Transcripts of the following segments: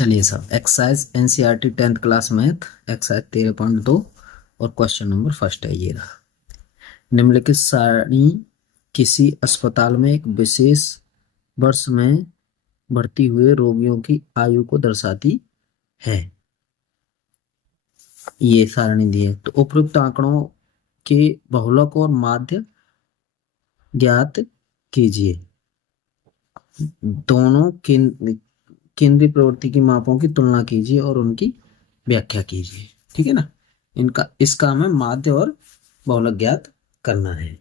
चलिए sir, exercise NCERT 10th class math exercise 13.2 और question number first है ये रहा। निम्नलिखित सारणी किसी अस्पताल में एक विशेष वर्ष में भर्ती हुए रोगियों की आयु को दर्शाती है। ये सारणी दी है तो उपयुक्त आंकड़ों के बहुलक और माध्य ज्ञात कीजिए। दोनों केंद्रीय प्रवृत्ति की मापों की तुलना कीजिए और उनकी व्याख्या कीजिए। ठीक है ना। इनका इसका हमें माध्य और बहुलक ज्ञात करना है।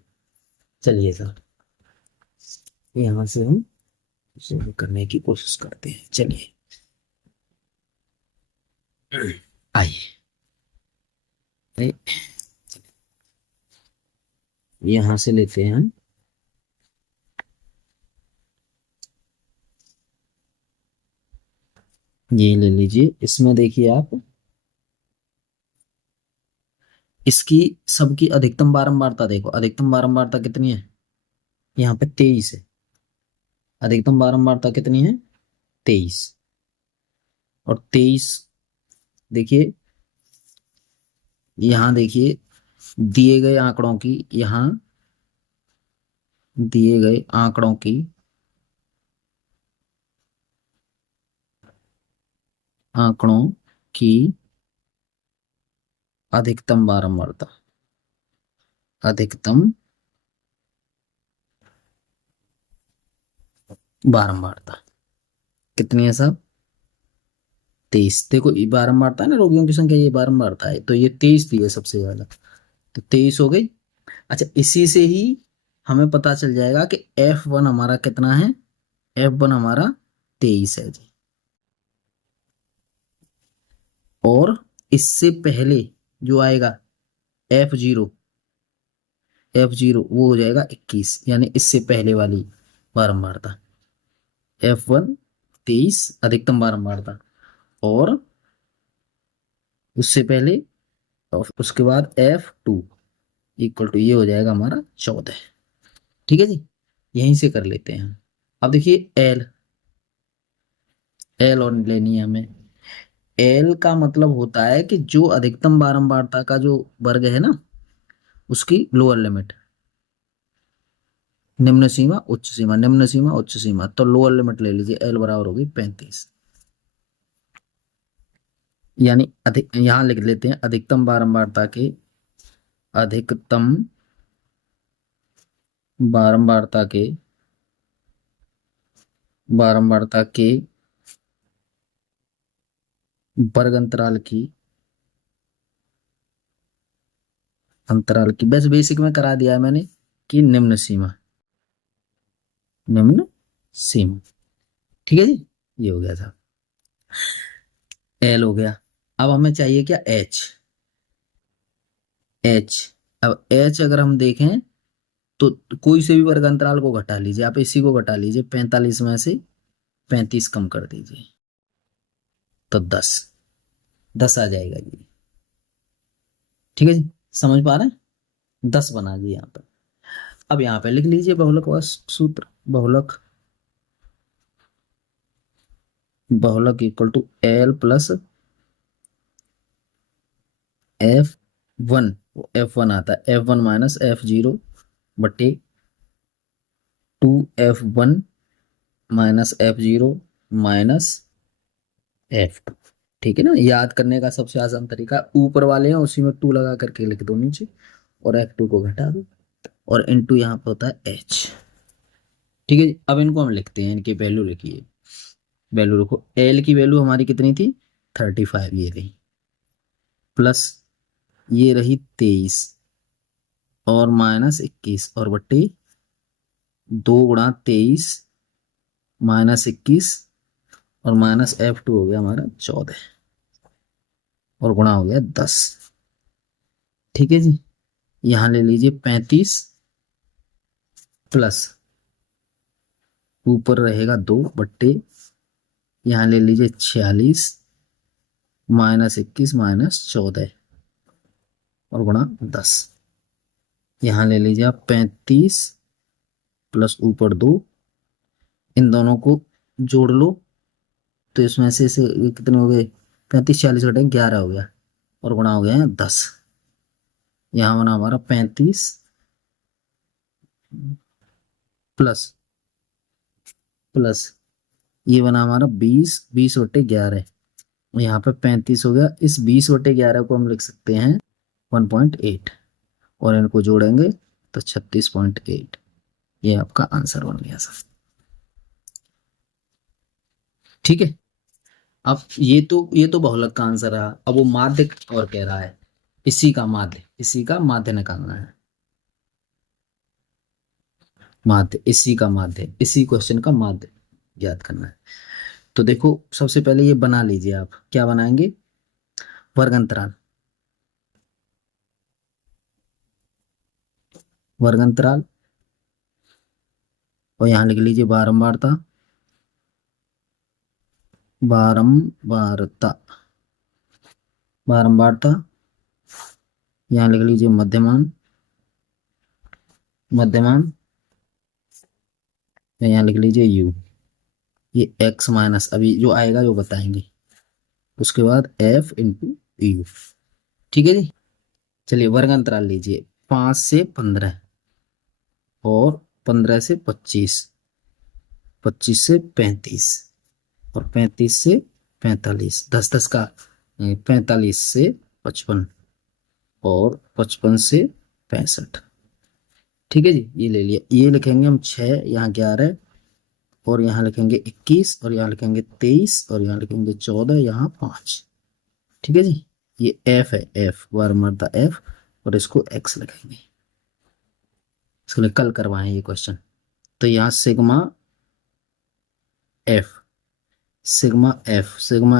चलिए सर, यहां से हम शुरू करने की कोशिश करते हैं। चलिए आइए, यहां से लेते हैं हम। ये ले लीजिए, इसमें देखिए आप, इसकी सबकी अधिकतम बारंबारता देखो। अधिकतम बारंबारता कितनी है? यहाँ पे 23 है। अधिकतम बारंबारता कितनी है? 23। और 23 देखिए, यहां देखिए दिए गए आंकड़ों की, यहां दिए गए आंकड़ों की अधिकतम बारंबारता, अधिकतम बारंबारता कितनी है साहब? 23। देखो ये बारंबारता है ना, रोगियों की संख्या, ये बारंबारता है, तो ये 23 दी है सबसे ज्यादा, तो 23 हो गई। अच्छा, इसी से ही हमें पता चल जाएगा कि F1 हमारा कितना है। F1 हमारा 23 है जी। और इससे पहले जो आएगा F0, F0 वो हो जाएगा 21, यानी इससे पहले वाली बारंबारता। F1 23 अधिकतम बारंबारता, और उससे पहले, और उसके बाद F2 इक्वल टू ये हो जाएगा हमारा 14। ठीक है जी, यहीं से कर लेते हैं। अब देखिए एल, एल और लेनी है हमें। एल का मतलब होता है कि जो अधिकतम बारंबारता का जो वर्ग है ना, उसकी लोअर लिमिट। निम्न सीमा उच्च सीमा, निम्न सीमा उच्च सीमा, तो लोअर लिमिट ले लीजिए। एल बराबर होगी 35, यानी अधिक, यहां लिख लेते हैं अधिकतम बारंबारता के, अधिकतम बारंबारता के, बारंबारता के वर्ग अंतराल की बस बेसिक में करा दिया है मैंने कि निम्न सीमा, निम्न सीमा। ठीक है जी, ये हो गया था, एल हो गया। अब हमें चाहिए क्या? एच। एच, अब एच अगर हम देखें तो कोई से भी वर्ग अंतराल को घटा लीजिए, आप इसी को घटा लीजिए, 45 में से 35 कम कर दीजिए तो 10, 10 आ जाएगा जी। ठीक है जी, समझ पा रहे हैं? 10 बना दिए यहाँ पर। अब यहाँ पे लिख लीजिए बहुलक का सूत्र। बहुलक, बहुलक equal to L plus F1, F1 आता है, F1 माइनस F0 बटे 2F1 minus F0 minus F2। ठीक है ना। याद करने का सबसे आसान तरीका, ऊपर वाले हैं उसी में 2 लगा करके लिख दो नीचे, और F2 को घटा दो, और इनटू यहाँ पे होता है H। ठीक है, अब इनको हम लिखते हैं, इनकी वैल्यू लिखिए। वैल्यू लिखो, L की वैल्यू हमारी कितनी थी? 35, ये रही, प्लस ये रही 23, और माइनस 21, और बट्टे 2 गुणा 23 माइनस 21, और माइनस F2 हो गया हमारा 14, और गुणा हो गया 10। ठीक है जी, यहां ले लीजिए 35 प्लस, ऊपर रहेगा 2 बट्टे, यहां ले लीजिए 46 माइनस 21 माइनस 14, और गुणा 10। यहां ले लीजिए आप 35 प्लस ऊपर 2, इन दोनों को जोड़ लो तो इसमें से कितने हो गए, 35 40 घटे 11 हो गया, और गुणा हो गया है 10। यहाँ बना हमारा 35 प्लस प्लस ये बना हमारा 20 20 बटे 11। यहाँ पे 35 हो गया, इस 20 बटे 11 को हम लिख सकते हैं 1.8, और इनको जोड़ेंगे तो 36.8। ये आपका आंसर बन गया सर। ठीक है, अब ये तो बहुलक का आंसर रहा। अब वो माध्य और कह रहा है, इसी का माध्य निकालना है। माध्य, इसी क्वेश्चन का माध्य ज्ञात करना है। तो देखो सबसे पहले ये बना लीजिए, आप क्या बनाएंगे, वर्ग अंतराल। वर्ग अंतराल, और यहां लिख लीजिए बारंबारता। बारंबारता बारंबारता, यहां लिख लीजिए मध्यमान। मध्यमान, यहाँ लिख लीजिए u। ये x माइनस, अभी जो आएगा जो बताएंगे, उसके बाद f इंटू यू। ठीक है जी। चलिए वर्ग अंतराल लीजिए, 5 से 15, और 15 से 25, 25 से 35, और 35 से 45, 10 10 का 45 से 55, और 55 से 65। ठीक है जी, ये ले लिया। ये लिखेंगे हम 6, यहाँ 11, और यहाँ लिखेंगे 21, और यहाँ लिखेंगे 23, और यहाँ लिखेंगे 14, यहाँ 5। ठीक है जी, ये f है, f बार मरता f, और इसको x लिखेंगे। इसके लिए कल करवाएं ये क्वेश्चन। तो यहाँ f सिग्मा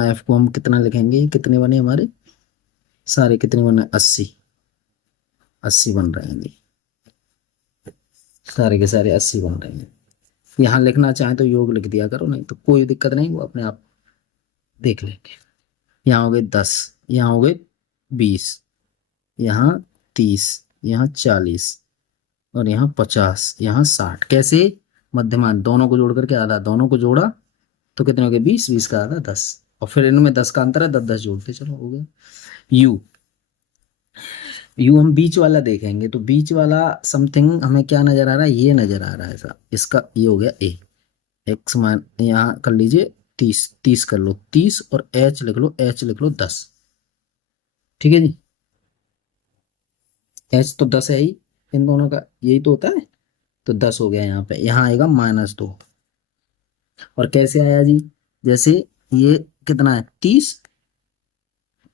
f को हम कितना लिखेंगे, कितने बने हमारे सारे, कितने बने, 80 80 बन रहे हैं जी, सारे के सारे 80 बन रहे हैं। यहाँ लिखना चाहें तो योग लिख दिया करो, नहीं तो कोई दिक्कत नहीं, वो अपने आप देख लेंगे। यहाँ हो गए 10, यहाँ हो गए 20, यहाँ 30, यहाँ 40, और यहाँ 50, यहाँ 60। कैसे, मध्यमान दोनों को जोड़ करके आधा, दोनों को जोड़ा तो कितने हो गए, 20, 20 का आधा 10, और फिर इनमें 10 का अंतर है, 10 10 जोड़ते चलो, हो गया। यू, यू हम बीच वाला देखेंगे, तो बीच वाला समथिंग हमें क्या नजर आ रहा है, ये नजर आ रहा है ऐसा, इसका ये हो गया ए। एक्स मान यहाँ कर लीजिए 30, 30 कर लो 30, और एच लिख लो, एच लिख लो 10। ठीक है जी, एच तो 10 है ही, इन दोनों का यही तो होता है, तो 10 हो गया। यहाँ पे यहाँ आएगा -2। और कैसे आया जी, जैसे ये कितना है 30,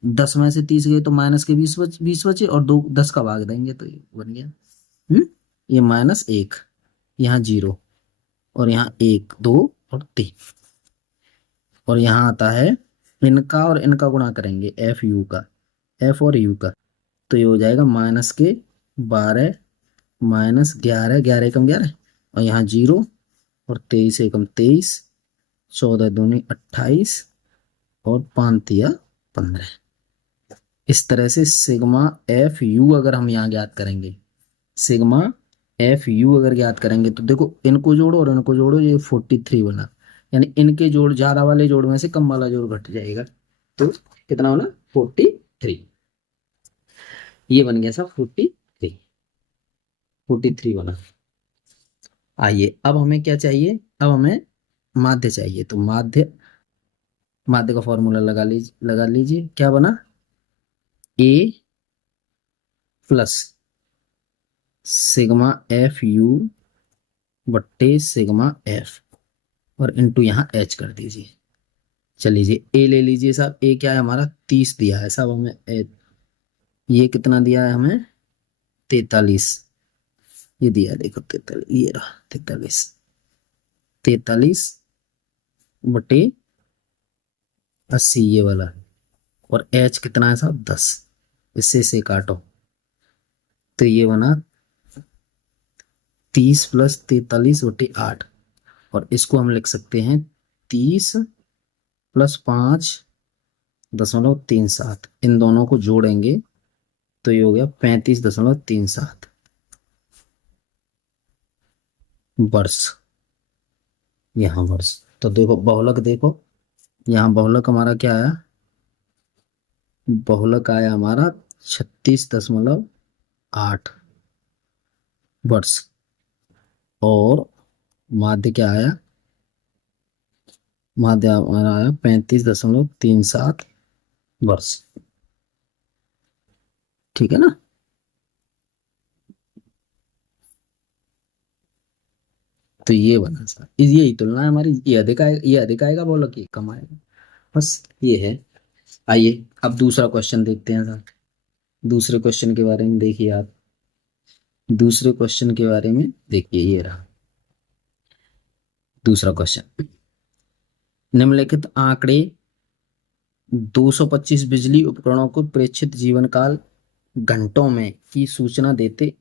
10 में से 30 गए तो माइनस के 20 बचे, और दो 10 का भाग देंगे तो ये बन गया। ये -1, यहाँ 0, और यहाँ 1 2 और 3, और यहाँ आता है इनका और इनका गुणा करेंगे, एफ यू का, एफ और यू का, तो ये हो जाएगा -12 -11, 11 एकम 11, और यहाँ 0, और 23 एकम 23, 14 दूनी 28, और 5 तिया 15। इस तरह से सिग्मा एफ यू अगर हम यहाँ ज्ञात करेंगे, सिग्मा एफ यू अगर ज्ञात करेंगे, तो देखो इनको जोड़ो और इनको जोड़ो, ये 43 बना, यानी इनके जोड़ ज्यादा वाले जोड़ में से कम वाला जोड़ घट जाएगा, तो कितना होना 43। ये बन गया सब 43 बना। आइए अब हमें क्या चाहिए, अब हमें माध्य चाहिए, तो माध्य, माध्य का फॉर्मूला लगा लीजिए, क्या बना, ए प्लस सिग्मा एफ यू बट्टे सिग्मा एफ, और इंटू यहाँ एच कर दीजिए। चलिए ए ले लीजिए साहब, ए क्या है हमारा 30 दिया है साहब हमें, ये कितना दिया है हमें 43, ये दिया है देखो 43, ये रहा 43, 43 बटे 80 ये वाला, और एच कितना है साहब 10, इससे से काटो, तो ये बना 30 + 43/8, और इसको हम लिख सकते हैं 30 + 5.37, इन दोनों को जोड़ेंगे तो ये हो गया 35.37 वर्ष। यहाँ वर्ष, तो देखो बहुलक देखो, यहाँ बहुलक हमारा क्या आया, बहुलक आया हमारा 36.8 वर्ष। और माध्य क्या आया, माध्य हमारा आया 35.37 वर्ष। ठीक है ना। तो ये बना सर, यही तुलना है हमारी, ये अधिक आएगा, ये अधिक आएगा बहुलक, ये कम आएगा, बस ये है। आइए अब दूसरा क्वेश्चन देखते हैं सर। दूसरे क्वेश्चन के बारे में देखिए आप, दूसरे क्वेश्चन के बारे में देखिए, ये रहा दूसरा क्वेश्चन। निम्नलिखित आंकड़े 225 बिजली उपकरणों को प्रेक्षित जीवन काल घंटों में की सूचना देते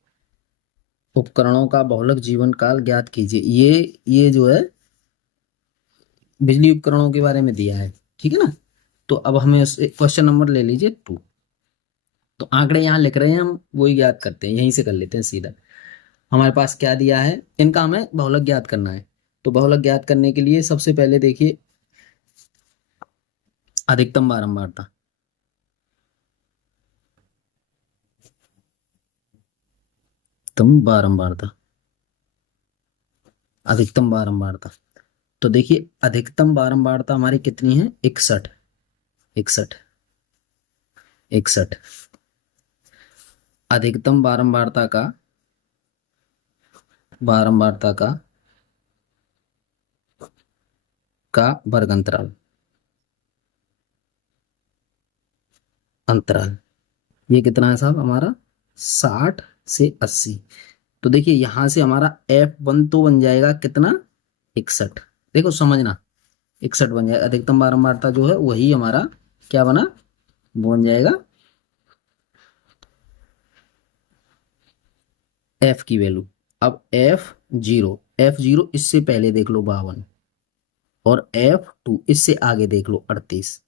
उपकरणों का बहुलक जीवन काल ज्ञात कीजिए। ये जो है बिजली उपकरणों के बारे में दिया है, ठीक है ना। तो अब हमें क्वेश्चन नंबर ले लीजिए 2। तो आंकड़े यहाँ लिख रहे हैं, हम वही ज्ञात करते हैं, यहीं से कर लेते हैं सीधा। हमारे पास क्या दिया है, इनका हमें बहुलक ज्ञात करना है। तो बहुलक ज्ञात करने के लिए सबसे पहले देखिए अधिकतम बारंबारता। अधिकतम बारंबारता, अधिकतम बारंबारता। तो देखिए अधिकतम बारंबारता हमारी कितनी है, 61, 61, 61। अधिकतम बारंबारता का, बारंबारता का वर्ग अंतराल, अंतराल ये कितना है साहब हमारा, 60 से 80। तो देखिए यहां से हमारा F1 तो बन जाएगा कितना, 61। देखो समझना, 61 बन जाएगा। अधिकतम बारंबारता जो है वही हमारा क्या बना, वो बन जाएगा F की वैल्यू। अब F0 इससे पहले देख लो 52, और F2 इससे आगे देख लो 38।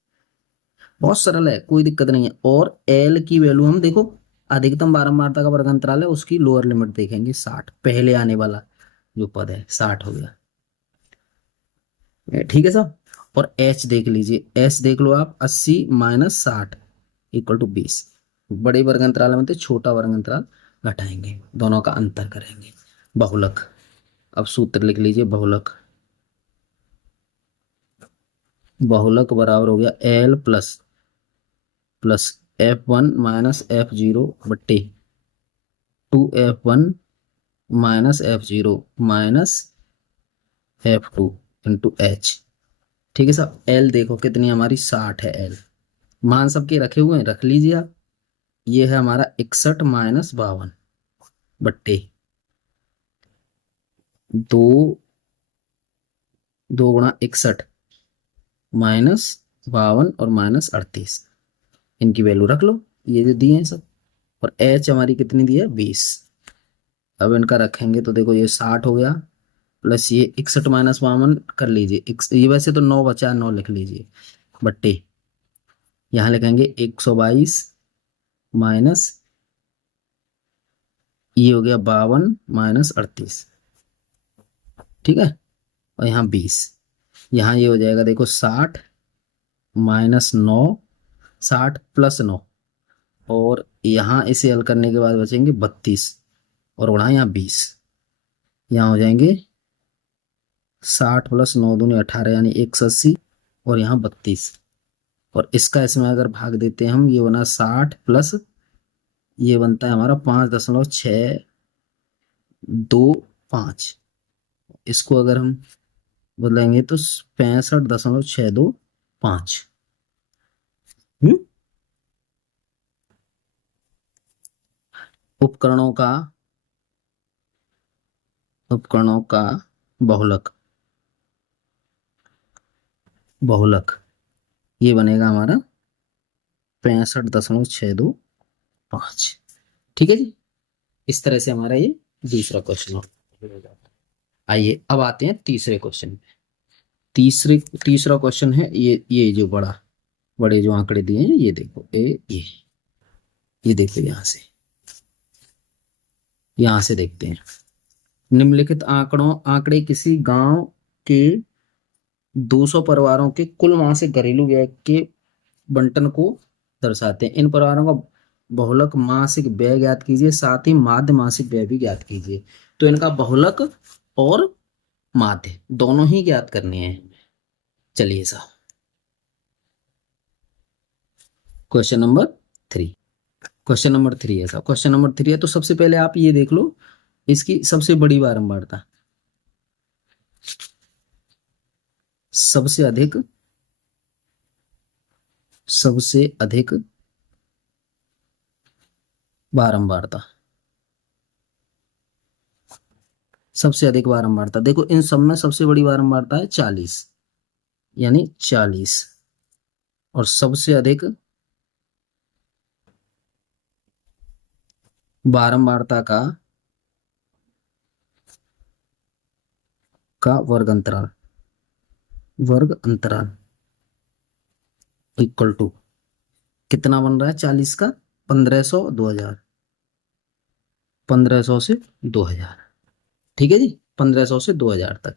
बहुत सरल है, कोई दिक्कत नहीं है। और L की वैल्यू हम देखो, अधिकतम बारंबारता का वर्ग अंतराल है, उसकी लोअर लिमिट देखेंगे 60, पहले आने वाला जो पद है 60 हो गया, ठीक है साहब। और H देख लीजिए, H देख लो आप, 80 - 60 इक्वल टू 20। बड़े वर्ग अंतराल में तो छोटा वर्ग अंतराल घटाएंगे, दोनों का अंतर करेंगे। बहुलक, अब सूत्र लिख लीजिए, बहुलक, बहुलक बराबर हो गया L प्लस F1 - F0 बट्टे 2F1 - F0 -F2 into H। ठीक है साहब। L देखो कितनी हमारी, 60 है L। मान सबके रखे हुए हैं, रख लीजिए आप। ये है हमारा 61 - 52 बट्टे 2, 2 × 61 -52 और -38, इनकी वैल्यू रख लो, ये जो दिए हैं सब। और H हमारी कितनी दी है, 20। अब इनका रखेंगे तो देखो ये 60 हो गया, प्लस ये 61 - 52 कर लीजिए, ये वैसे तो 9 बचा, 9 लिख लीजिए बट्टे, यहाँ लिखेंगे 122 माइनस, ये हो गया 52 -38, ठीक है। और यहाँ 20, यहाँ ये हो जाएगा देखो 60 -9, 60 + 9, और यहाँ इसे हल करने के बाद बचेंगे 32, और बढ़ा यहाँ 20, यहाँ हो जाएंगे 60 + 9 दूनी 18 यानी 180, और यहाँ 32। और इसका इसमें अगर भाग देते हैं हम, ये बना 60 प्लस, ये बनता है हमारा 5.625। इसको अगर हम बदलेंगे तो 65.625। उपकरणों का, उपकरणों का बहुलक, बहुलक ये बनेगा हमारा 65.625। ठीक है जी। इस तरह से हमारा ये दूसरा क्वेश्चन हो। आइए अब आते हैं तीसरे क्वेश्चन पे। तीसरा क्वेश्चन है ये जो बड़े जो आंकड़े दिए हैं, ये देखो ये देखो, यहां से देखते हैं। निम्नलिखित आंकड़े किसी गांव के 200 परिवारों के कुल मासिक घरेलू व्यय के बंटन को दर्शाते हैं। इन परिवारों का बहुलक मासिक व्यय ज्ञात कीजिए, साथ ही माध्य मासिक व्यय भी ज्ञात कीजिए। तो इनका बहुलक और माध्य दोनों ही ज्ञात करने हैं। चलिए साहब, क्वेश्चन नंबर 3। क्वेश्चन नंबर 3 है साहब, क्वेश्चन नंबर 3 है। तो सबसे पहले आप ये देख लो इसकी सबसे बड़ी बारंबारता। सबसे अधिक बारंबारता, सबसे अधिक बारंबारता देखो इन सब में सबसे बड़ी बारंबारता है 40, यानी 40। और सबसे अधिक बारंबारता का वर्ग अंतराल इक्वल टू कितना बन रहा है 40 का? 1500 2000, 1500 से 2000। ठीक है जी, 1500 से 2000 तक।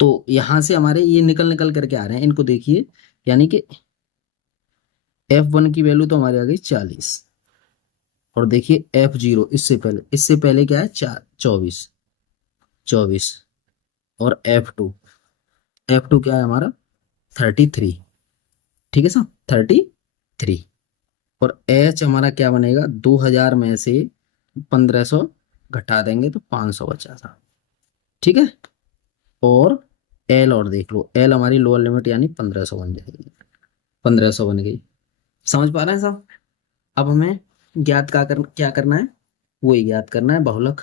तो यहां से हमारे ये निकल निकल करके आ रहे हैं, इनको देखिए। यानी कि F1 की वैल्यू तो हमारी आ गई 40, और देखिए F0 इससे पहले क्या है 24, 24। और F2 क्या है हमारा 33। ठीक है साहब, 33। और H हमारा क्या बनेगा, 2000 में से 1500 घटा देंगे तो 500 बचा था। ठीक है। और L और देख लो, L हमारी लोअर लिमिट यानी 1500 बन जाएगी, 1500 बन गई। समझ पा रहे हैं साहब? अब हमें ज्ञात क्या करना है, वही ज्ञात करना है बहुलक।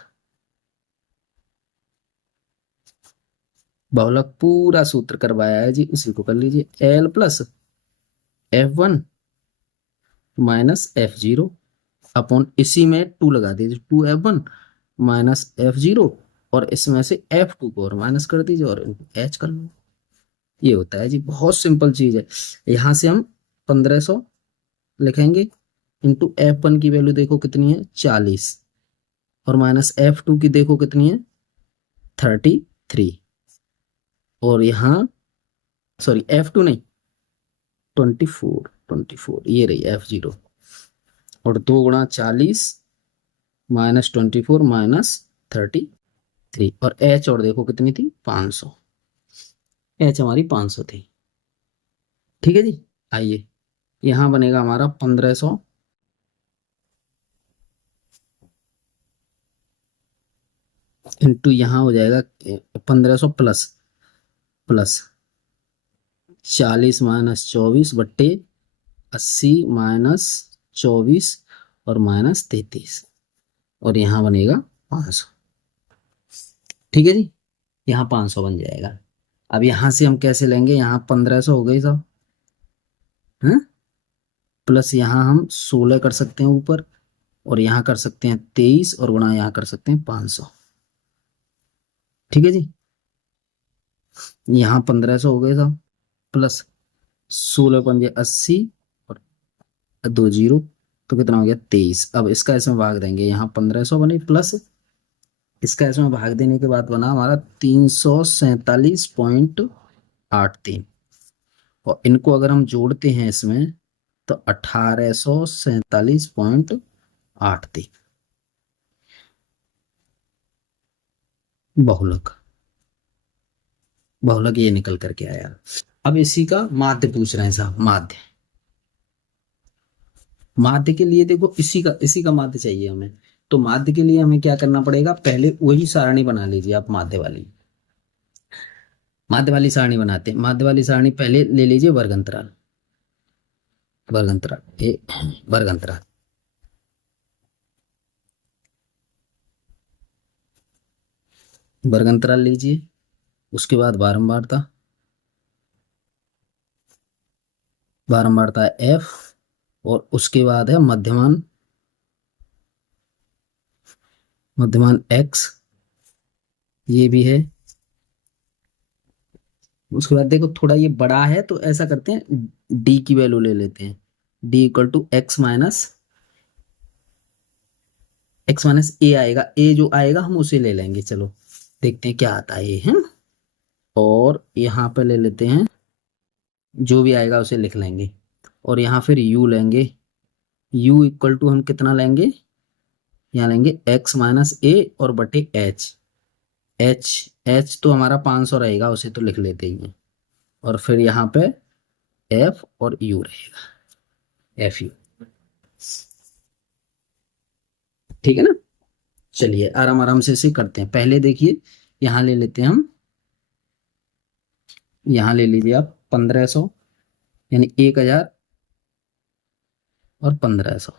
बहुलक पूरा सूत्र करवाया है जी, उसी को कर लीजिए। L plus F1 minus F0 upon इसी में 2 लगा दीजिए, 2F1 माइनस F0, और इसमें से F2 को और माइनस कर दीजिए और H कर लो। ये होता है जी, बहुत सिंपल चीज है। यहां से हम 1500 लिखेंगे, इंटू F1 की वैल्यू देखो कितनी है 40, और माइनस F2 की देखो कितनी है 33। और यहाँ सॉरी F2 नहीं 24, ये रही F0। और 2 गुणा 40 माइनस 24 माइनस 33। और H और देखो कितनी थी 500, H हमारी 500 थी। ठीक है जी। आइए, यहां बनेगा हमारा 1500 इंटू यहाँ हो जाएगा 1500 प्लस 40 माइनस 24 बट्टे 80 माइनस 24 और माइनस 33, और यहाँ बनेगा 500। ठीक है जी, यहाँ 500 बन जाएगा। अब यहाँ से हम कैसे लेंगे, यहाँ 1500 हो गई सब है, प्लस यहाँ हम 16 कर सकते हैं ऊपर, और यहाँ कर सकते हैं 23, और गुणा यहाँ कर सकते हैं 500। ठीक है जी, यहाँ 1500 हो गए साहब, प्लस 16 पंजे 80, और 2 जीरो, तो कितना हो गया 23। अब इसका इसमें भाग देंगे, यहाँ 1500 बने, प्लस इसका इसमें भाग देने के बाद बना हमारा 347.83। और इनको अगर हम जोड़ते हैं इसमें तो 1847.83 बहुलक। बहुलक ये निकल करके आया। अब इसी का माध्य पूछ रहे हैं साहब, माध्य के लिए देखो इसी का माध्य चाहिए हमें। तो माध्य के लिए हमें क्या करना पड़ेगा, पहले वही सारणी बना लीजिए आप, माध्य वाली सारणी बनाते हैं। माध्य वाली सारणी पहले ले लीजिए वर्ग अंतराल, ये वर्ग अंतराल। वर्ग अंतराल लीजिए, उसके बाद बारंबारता है F, और उसके बाद है मध्यमान X, ये भी है। उसके बाद देखो थोड़ा ये बड़ा है तो ऐसा करते हैं, D की वैल्यू ले लेते हैं, D equal to X minus A आएगा, ए जो आएगा हम उसे ले लेंगे। चलो देखते हैं क्या आता है ये है। और यहाँ पे ले लेते हैं, जो भी आएगा उसे लिख लेंगे, और यहाँ फिर u लेंगे। u इक्वल टू हम कितना लेंगे, यहाँ लेंगे x माइनस ए और बटे h। h तो हमारा 500 रहेगा, उसे तो लिख लेते ही हैं। और फिर यहाँ पे f और u रहेगा, fu। ठीक है ना। चलिए आराम आराम से इसे करते हैं। पहले देखिए, यहाँ ले लेते हैं हम, यहाँ ले लीजिए आप 1500, यानी 1000 और 1500।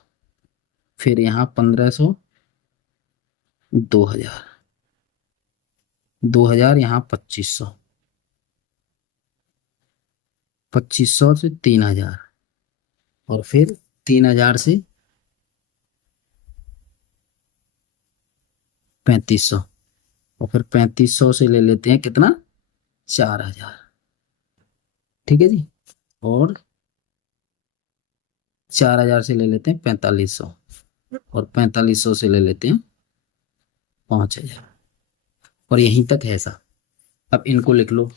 फिर यहाँ 1500, 2000, 2000 यहाँ 2500, 2500 से 3000, और फिर 3000 से 3500, और फिर 3500 से ले लेते हैं कितना, 4000। ठीक है जी। और 4000 से ले लेते हैं 4500, और 4500 से ले लेते हैं 5000, और यहीं तक है ऐसा। अब इनको लिख लो,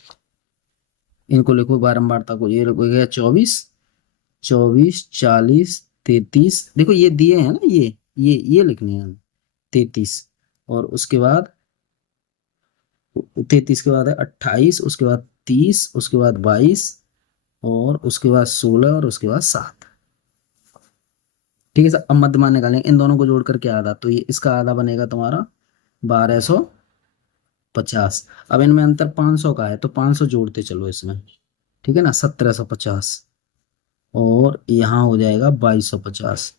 इनको लिखो बारंबारता को। ये हो गया 24, 24, 40, 33। देखो ये दिए हैं ना, ये लिखने हैं 33, और उसके बाद 33 के बाद है 28, उसके बाद 30, उसके बाद 22, और उसके बाद 16, और उसके बाद 7। ठीक है सर। अब मध्यमान निकालेंगे, इन दोनों को जोड़ करके आधा, तो ये इसका आधा बनेगा तुम्हारा 1250। अब इनमें अंतर 500 का है, तो 500 जोड़ते चलो इसमें। ठीक है ना, 1750, और यहाँ हो जाएगा 2250,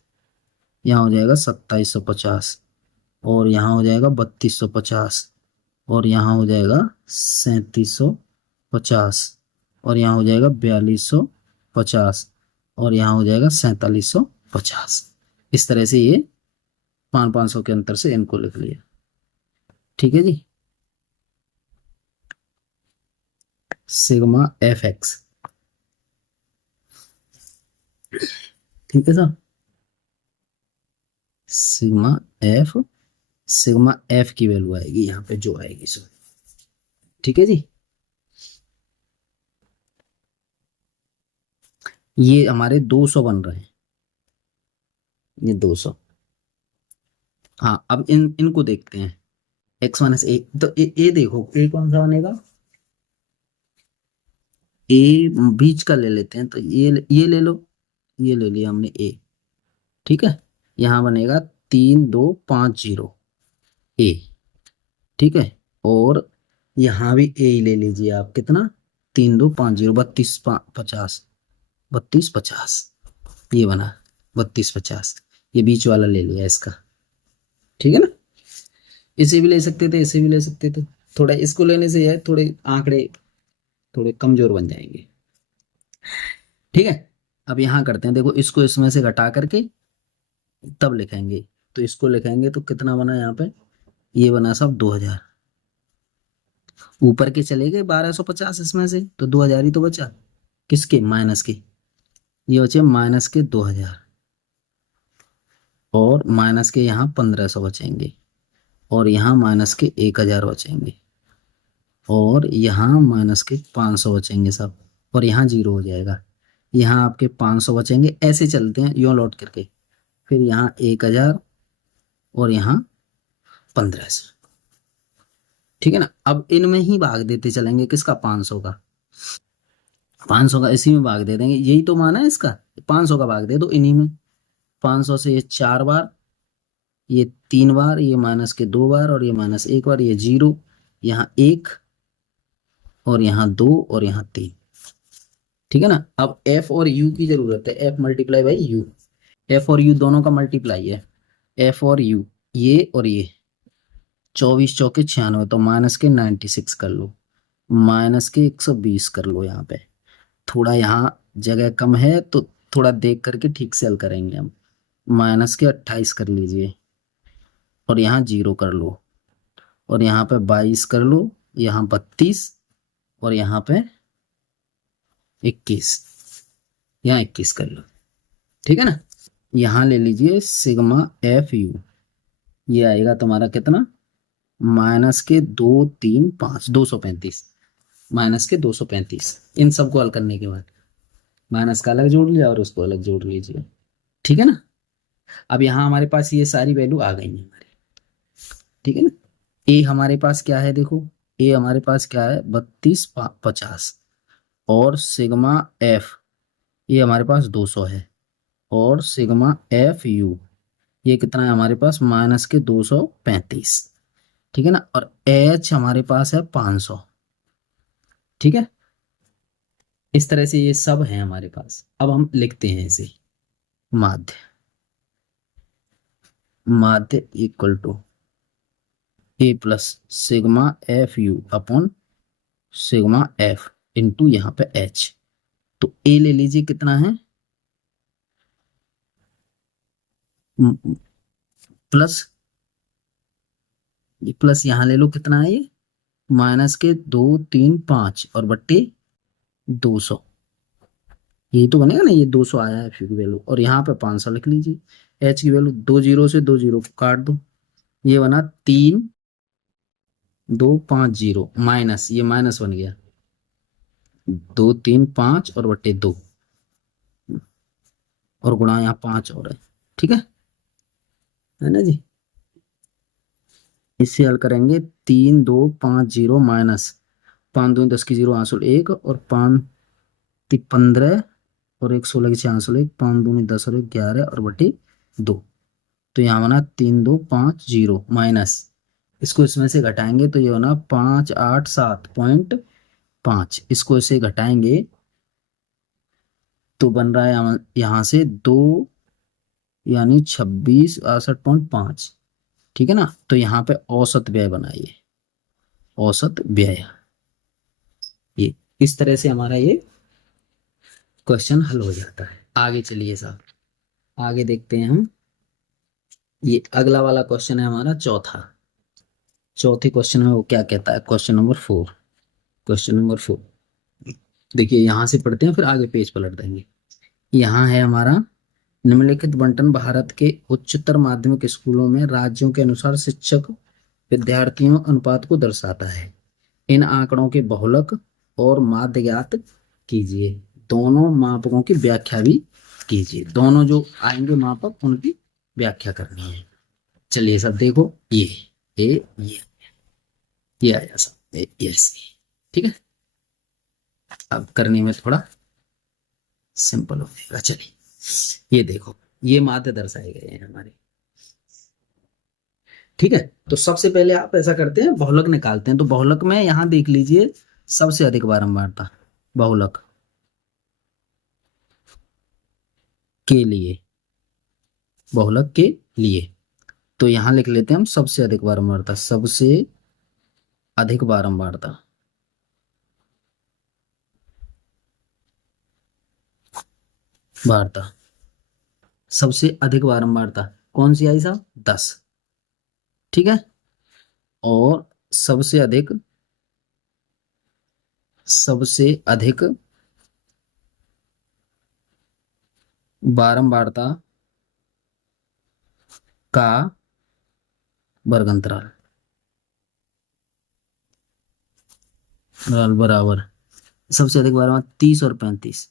यहाँ हो जाएगा 2750, और यहाँ हो जाएगा 3250, और यहाँ हो जाएगा 3750, और यहाँ हो जाएगा 4250, और यहाँ हो जाएगा 4750। इस तरह से ये 500 के अंतर से इनको लिख लिया। ठीक है जी। Sigma F x. ठीक है sir. Sigma F, sigma F की वैल्यू आएगी यहाँ पे जो आएगी सर। ठीक है जी। ये हमारे 200 बन रहे हैं, ये 200। हाँ, अब इनको देखते हैं। x माइनस ए, तो ए देखो, ए कौन सा बनेगा, ए बीच का ले लेते हैं, तो ये ले लो, ये ले लिया हमने ए। ठीक है। यहाँ बनेगा 3250 ए। ठीक है। और यहाँ भी ए ही ले लीजिए आप, कितना, 3250, 3250, 3250, ये बना 3250। ये बीच वाला ले लिया इसका। ठीक है ना। इसे भी ले सकते थे, इसे भी ले सकते थे, थोड़ा इसको लेने से है, थोड़े आंकड़े थोड़े कमजोर बन जाएंगे। ठीक है। अब यहाँ करते हैं, देखो इसको इसमें से घटा करके तब लिखेंगे, तो इसको लिखेंगे तो कितना बना यहाँ पे, ये बना सब 2000। ऊपर के चले गए 1250 इसमें से, तो 2000 ही तो बचा, किसके, माइनस के। ये बचे माइनस के 2000, और माइनस के यहाँ 1500 बचेंगे, और यहाँ माइनस के 1000 बचेंगे, और यहाँ माइनस के 500 बचेंगे सब, और यहाँ जीरो हो जाएगा। यहाँ आपके 500 बचेंगे, ऐसे चलते हैं यूं लौट करके। फिर यहाँ 1000, और यहाँ 1500। ठीक है ना। अब इनमें ही भाग देते चलेंगे, किसका, 500 का। 500 का इसी में भाग दे देंगे, यही तो माना है इसका। 500 का भाग दे दो इन्हीं में। 500 से ये 4 बार, ये 3 बार, ये माइनस के 2 बार, और ये माइनस 1 बार, ये 0, यहाँ 1, और यहाँ 2, और यहाँ 3। ठीक है ना। अब एफ और यू की जरूरत है, F multiply by you. F और यू दोनों का मल्टीप्लाई है, एफ और यू, ये और ये। 24 चौके 96, तो माइनस के 96 कर लो, माइनस के 120 कर लो। यहाँ पे थोड़ा यहाँ जगह कम है, तो थोड़ा देख करके ठीक से हल करेंगे हम। माइनस के 28 कर लीजिए, और यहाँ 0 कर लो, और यहाँ पे 22 कर लो, यहाँ 32, और यहाँ पे 21, यहाँ 21 कर लो। ठीक है ना। यहाँ ले लीजिए सिग्मा एफ यू, ये आएगा तुम्हारा कितना, माइनस के 235, 235, माइनस के 235, इन सबको हल करने के बाद माइनस का अलग जोड़ लिया और उसको अलग जोड़ लीजिए, ठीक है ना। अब यहाँ हमारे पास ये सारी वैल्यू आ गई है हमारी, ठीक है ना। ए हमारे पास क्या है, देखो ए हमारे पास क्या है 3250, और सिग्मा एफ ये हमारे पास 200 है, और सिग्मा एफ यू ये कितना है हमारे पास माइनस के 235, ठीक है ना। और एच हमारे पास है 500, ठीक है। इस तरह से ये सब है हमारे पास। अब हम लिखते हैं इसे, माध्य, माध्य equal to A plus sigma F U upon sigma F into यहाँ पे एच। तो ए ले लीजिए कितना है प्लस, ये प्लस यहाँ ले लो कितना है ये माइनस के 235 और बट्टे 200, यही तो बनेगा ना, ये 200 आया है एफ की वैल्यू, और यहाँ पे 500 लिख लीजिए। एच की वैल्यू 2 जीरो से 2 जीरो को काट दो, ये बना 3250 माइनस ये माइनस बन गया 235 और बट्टे 2 और गुणा यहाँ 5 और है, ठीक है ना जी। इससे हल करेंगे 3250 माइनस 5 दूनी 10 की 0 आंसुल 1 और 5 ती 15 और 1 16 की 6 आंसुल 1, 5 दूनी 10 और 1 11 और बटे 2। तो यहाँ बना 3250 माइनस, इसको इसमें से घटाएंगे तो ये बना 587.5, इसको इसे घटाएंगे तो बन रहा है यहाँ से 2 यानी 26 62.5, ठीक है ना। तो यहाँ पे औसत व्यय बनाइए, औसत व्यय, ये इस तरह से हमारा ये क्वेश्चन हल हो जाता है। आगे चलिए साहब, आगे देखते हैं हम। ये अगला वाला क्वेश्चन है हमारा चौथा, चौथे क्वेश्चन में वो क्या कहता है, क्वेश्चन नंबर 4, क्वेश्चन नंबर 4 देखिए यहाँ से पढ़ते हैं फिर आगे पेज पलट देंगे। यहाँ है हमारा निम्नलिखित बंटन भारत के उच्चतर माध्यमिक स्कूलों में राज्यों के अनुसार शिक्षक विद्यार्थियों अनुपात को दर्शाता है। इन आंकड़ों के बहुलक और माध्य ज्ञात कीजिए, दोनों मापकों की व्याख्या भी कीजिए, दोनों जो आएंगे मापक उनकी व्याख्या करनी है। चलिए सब देखो, ये आया सब ये, ठीक है। अब करने में थोड़ा सिंपल हो जाएगा। चलिए ये देखो, ये माध्य दर्शाए गए हैं हमारे, ठीक है। तो सबसे पहले आप ऐसा करते हैं बहुलक निकालते हैं। तो बहुलक में यहां देख लीजिए सबसे अधिक बारंबारता बहुलक के लिए, बहुलक के लिए तो यहां लिख लेते हैं हम सबसे अधिक बारंबारता, सबसे अधिक बारंबारता, वार्ता, सबसे अधिक बारंबारता कौन सी आई साहब 10, ठीक है। और सबसे अधिक, सबसे अधिक बारंबारता का वर्गंतराल बराबर सबसे अधिक बारंबार 30 और 35,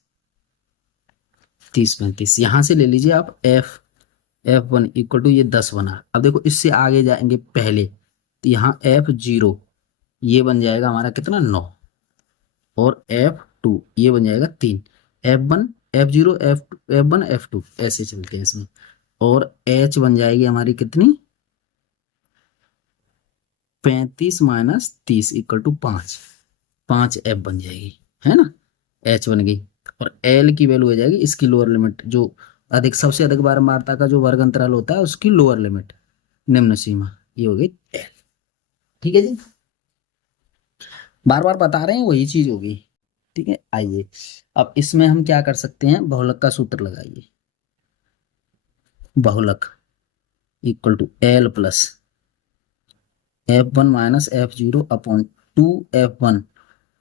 30 35 यहां से ले लीजिए आप F1 इक्वल टू ये 10 बना। अब देखो इससे आगे जाएंगे पहले तो यहाँ F0 ये बन जाएगा हमारा कितना 9, और F2 ये बन जाएगा 3, F1 F0 F1 F2 ऐसे चलते हैं इसमें, और H बन जाएगी हमारी कितनी 35 माइनस 30 इक्वल टू 5, 5 F बन जाएगी, है ना, H बन गई। और L की वैल्यू हो जाएगी इसकी लोअर लिमिट, जो अधिक सबसे अधिक बारंबारता का जो वर्ग अंतराल होता है उसकी लोअर लिमिट, निम्न सीमा, ये हो गई L, ठीक है जी। बार बार बता रहे हैं वही चीज होगी, ठीक है। आइए अब इसमें हम क्या कर सकते हैं, बहुलक का सूत्र लगाइए, बहुलक equal to L plus F1 minus F0 upon 2F1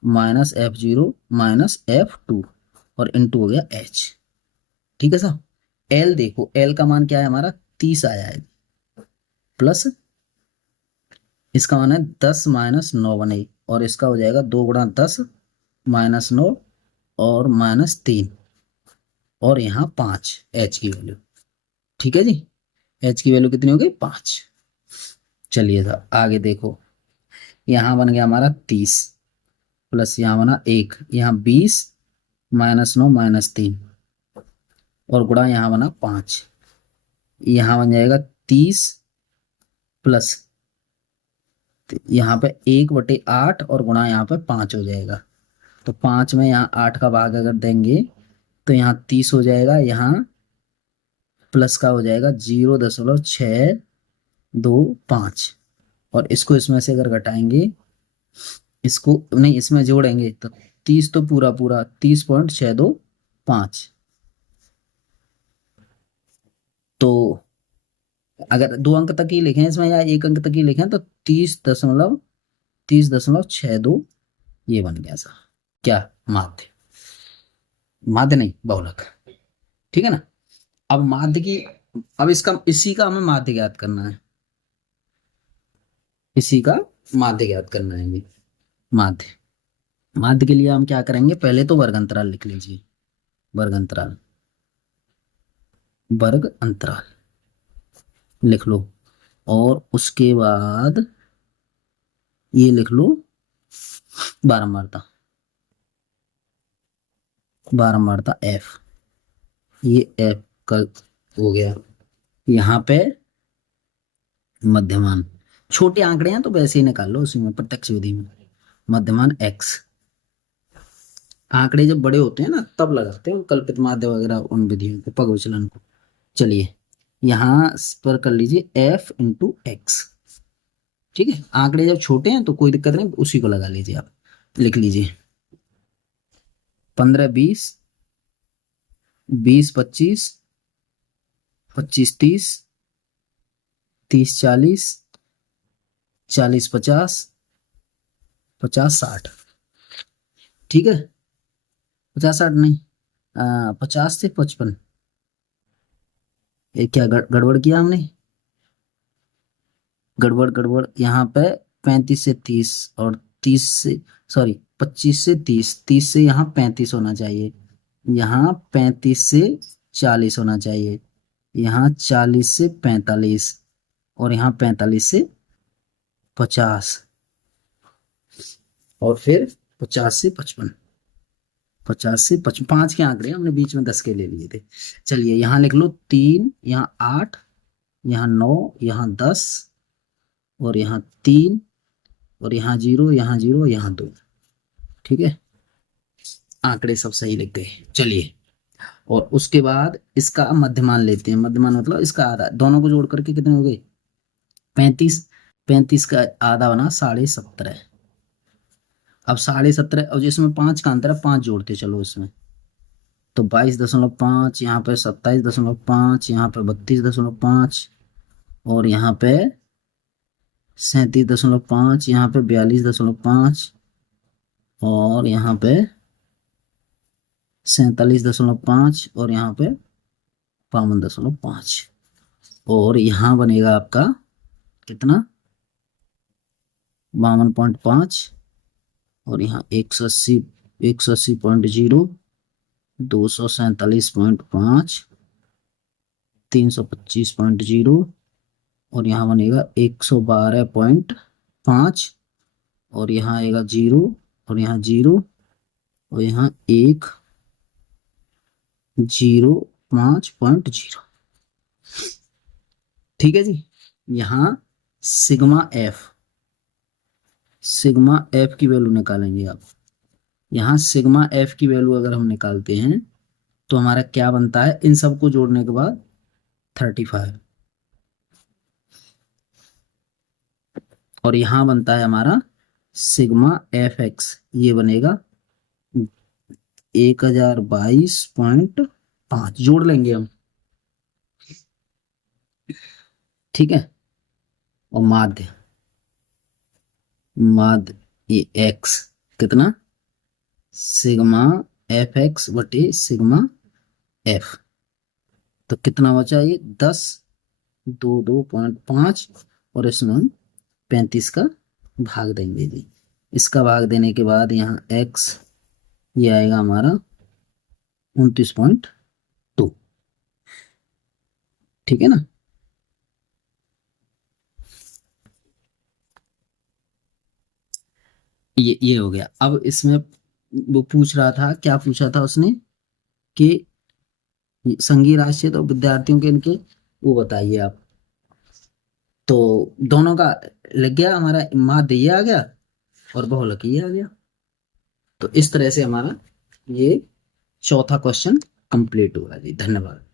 minus F0 minus F2 और इनटू हो गया H, ठीक है साहब। L देखो L का मान क्या है हमारा 30 आया है, प्लस इसका मान है 10 माइनस 9 बने, और इसका हो जाएगा 2 × 10 -9 और -3 और यहाँ 5 h की वैल्यू। ठीक है जी, h की वैल्यू कितनी हो गई 5। चलिए साहब आगे देखो, यहाँ बन गया हमारा 30 प्लस यहाँ बना 1, यहाँ 20 -9 -3 और गुणा यहाँ बना 5, यहाँ बन जाएगा 30 प्लस यहाँ पे 1/8 और गुणा यहाँ पे 5 हो जाएगा। तो 5 में यहाँ 8 का भाग अगर देंगे तो यहाँ 30 हो जाएगा, यहाँ प्लस का हो जाएगा 0.625 और इसको इसमें से अगर घटाएंगे, इसको नहीं इसमें जोड़ेंगे तो 30 तो पूरा पूरा 30.625। तो अगर 2 अंक तक ही लिखें इसमें या 1 अंक तक ही लिखें तो 30.62 ये बन गया सा क्या माध्य, माध्य नहीं बहुलक। ठीक है ना। अब माध्य की, अब इसका इसी का हमें माध्य ज्ञात करना है, इसी का माध्य ज्ञात करना है ये माध्य। माध्य के लिए हम क्या करेंगे, पहले तो वर्ग अंतराल लिख लीजिए, वर्ग अंतराल, वर्ग अंतराल लिख लो और उसके बाद ये लिख लो बारंबारता, बारंबारता f, ये f का हो गया। यहाँ पे मध्यमान, छोटे आंकड़े हैं तो वैसे ही निकाल लो उसी में प्रत्यक्ष विधि में, मध्यमान x। आंकड़े जब बड़े होते हैं ना तब लगाते हैं कल्पित माध्य वगैरह उन विधियों को, पग विचलन को। चलिए यहाँ पर कर लीजिए f × x। ठीक है, आंकड़े जब छोटे हैं तो कोई दिक्कत नहीं, उसी को लगा लीजिए। आप लिख लीजिए 15 20 20 25 25 30 30 40 40 50 50 60। ठीक है, 50 60 नहीं, 50 से 55। ये क्या गड़बड़ किया हमने, गड़बड़ यहाँ पे 35 से 30 और 30 से सॉरी 25 से 30, 30 से यहाँ 35 होना चाहिए, यहाँ 35 से 40 होना चाहिए, यहाँ 40 से 45 और यहाँ 45 से 50 और फिर 50 से 55, 50 से 55, 5 के आंकड़े हमने बीच में 10 के ले लिए थे। चलिए यहाँ लिख लो 3, यहाँ 8, यहाँ 9, यहाँ 10 और यहाँ 3 और यहाँ 0, यहाँ 0, यहाँ 2। ठीक है, आंकड़े सब सही लिख गए। चलिए और उसके बाद इसका मध्यमान लेते हैं, मध्यमान मतलब इसका आधा, दोनों को जोड़ करके कितने हो गए 35, 35 का आधा बना 17.5। अब 17.5 और जिसमें 5 का अंतर है 5 जोड़ते चलो इसमें, तो 22.5, यहाँ पे 27.5, यहाँ पे 32.5 और यहाँ पे 37.5, यहाँ पे 42.5 और यहाँ पे 47.5 और यहाँ पे 52.5 और यहाँ बनेगा आपका कितना 52.5 और यहाँ 180, 180.0, 247.5, 325.0 और यहाँ बनेगा 112.5 और यहाँ आएगा 0 और यहाँ 0 और यहाँ 105.0। ठीक है जी। यहाँ सिग्मा एफ की वैल्यू निकालेंगे आप। यहाँ सिग्मा एफ की वैल्यू अगर हम निकालते हैं तो हमारा क्या बनता है, इन सबको जोड़ने के बाद 35 और यहाँ बनता है हमारा सिग्मा एफ एक्स, ये बनेगा 1022.5 जोड़ लेंगे हम। ठीक है, और माध्य ये एक्स कितना सिग्मा एफ एक्स बटे सिग्मा एफ, तो कितना बचा ये 10, 22.5 और इसमें हम 35 का भाग देंगे जी। इसका भाग देने के बाद यहाँ x ये आएगा हमारा 29.2। ठीक है ना। ये हो गया। अब इसमें वो पूछ रहा था, क्या पूछा था उसने कि संघीय राष्ट्रीय तो विद्यार्थियों के इनके वो बताइए आप। तो दोनों का लग गया, हमारा माध्य ये आ गया और बहुलक ये आ गया। तो इस तरह से हमारा ये चौथा क्वेश्चन कंप्लीट हुआ जी। धन्यवाद।